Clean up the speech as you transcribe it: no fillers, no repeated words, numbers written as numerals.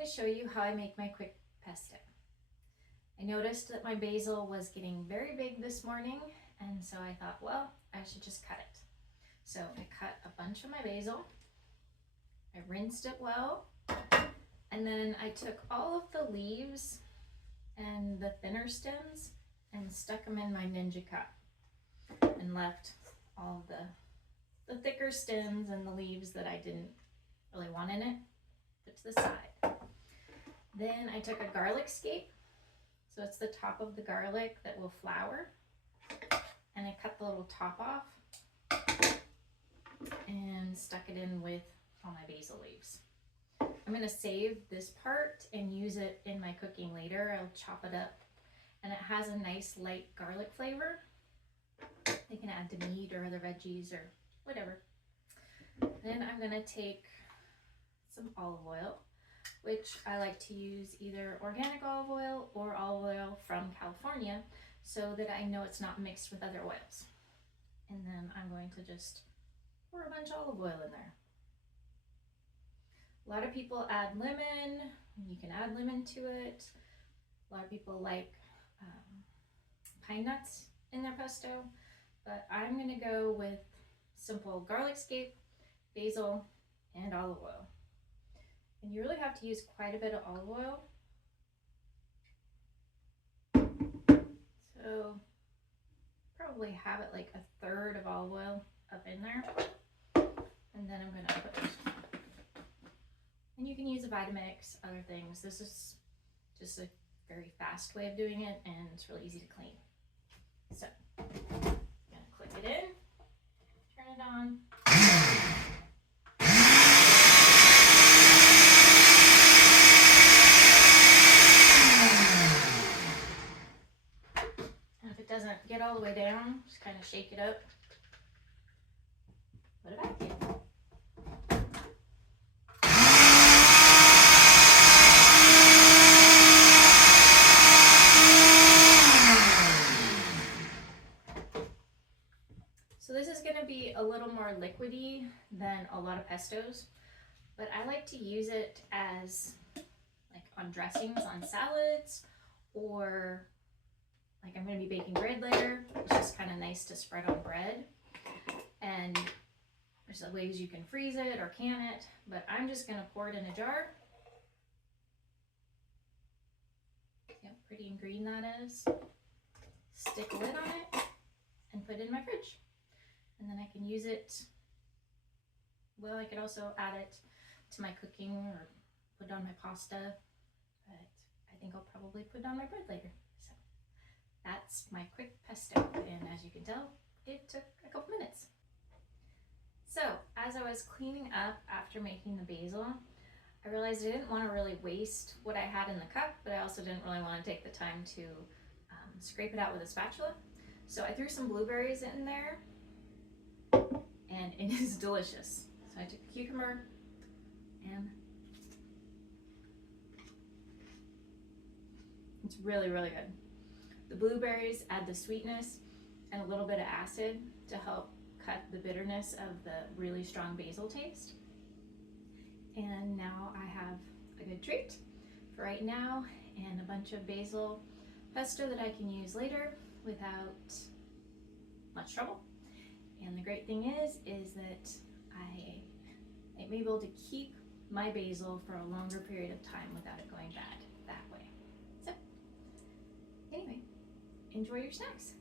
going to show you how I make my quick pesto. I noticed that my basil was getting very big this morning, and so I thought, well, I should just cut it. So I cut a bunch of my basil, I rinsed it well, and then I took all of the leaves and the thinner stems and stuck them in my Ninja cup and left all of the thicker stems and the leaves that I didn't really want in it put to the side. Then I took a garlic scape, so it's the top of the garlic that will flour, and I cut the little top off and stuck it in with all my basil leaves. I'm going to save this part and use it in my cooking later. I'll chop it up, and it has a nice light garlic flavor. You can add to meat or other veggies or whatever. Then I'm going to take some olive oil, which I like to use either organic olive oil or olive oil from California so that I know it's not mixed with other oils. And then I'm going to just pour a bunch of olive oil in there. A lot of people add lemon, you can add lemon to it. A lot of people like pine nuts in their pesto, but I'm going to go with simple garlic scape, basil, and olive oil. And you really have to use quite a bit of olive oil. So probably have it like a third of olive oil up in there. And then I'm going to put it. And you can use a Vitamix, other things. This is just a very fast way of doing it, and it's really easy to clean. So I'm going to click it in, turn it on. And if it doesn't get all the way down, just kind of shake it up. Put it back in. So this is going to be a little more liquidy than a lot of pestos, but I like to use it as like on dressings on salads, or like I'm going to be baking bread later. It's just kind of nice to spread on bread. And there's ways you can freeze it or can it, but I'm just going to pour it in a jar. Yep, pretty and green that is. Stick a lid on it and put it in my fridge. And then I can use it, well, I could also add it to my cooking or put it on my pasta, but I think I'll probably put it on my bread later. So that's my quick pesto, and as you can tell, it took a couple minutes. So as I was cleaning up after making the basil, I realized I didn't want to really waste what I had in the cup, but I also didn't really want to take the time to scrape it out with a spatula. So I threw some blueberries in there, and it is delicious. So I took a cucumber and it's really, really good. The blueberries add the sweetness and a little bit of acid to help cut the bitterness of the really strong basil taste. And now I have a good treat for right now and a bunch of basil pesto that I can use later without much trouble. And the great thing is that I am able to keep my basil for a longer period of time without it going bad that way. So anyway, enjoy your snacks.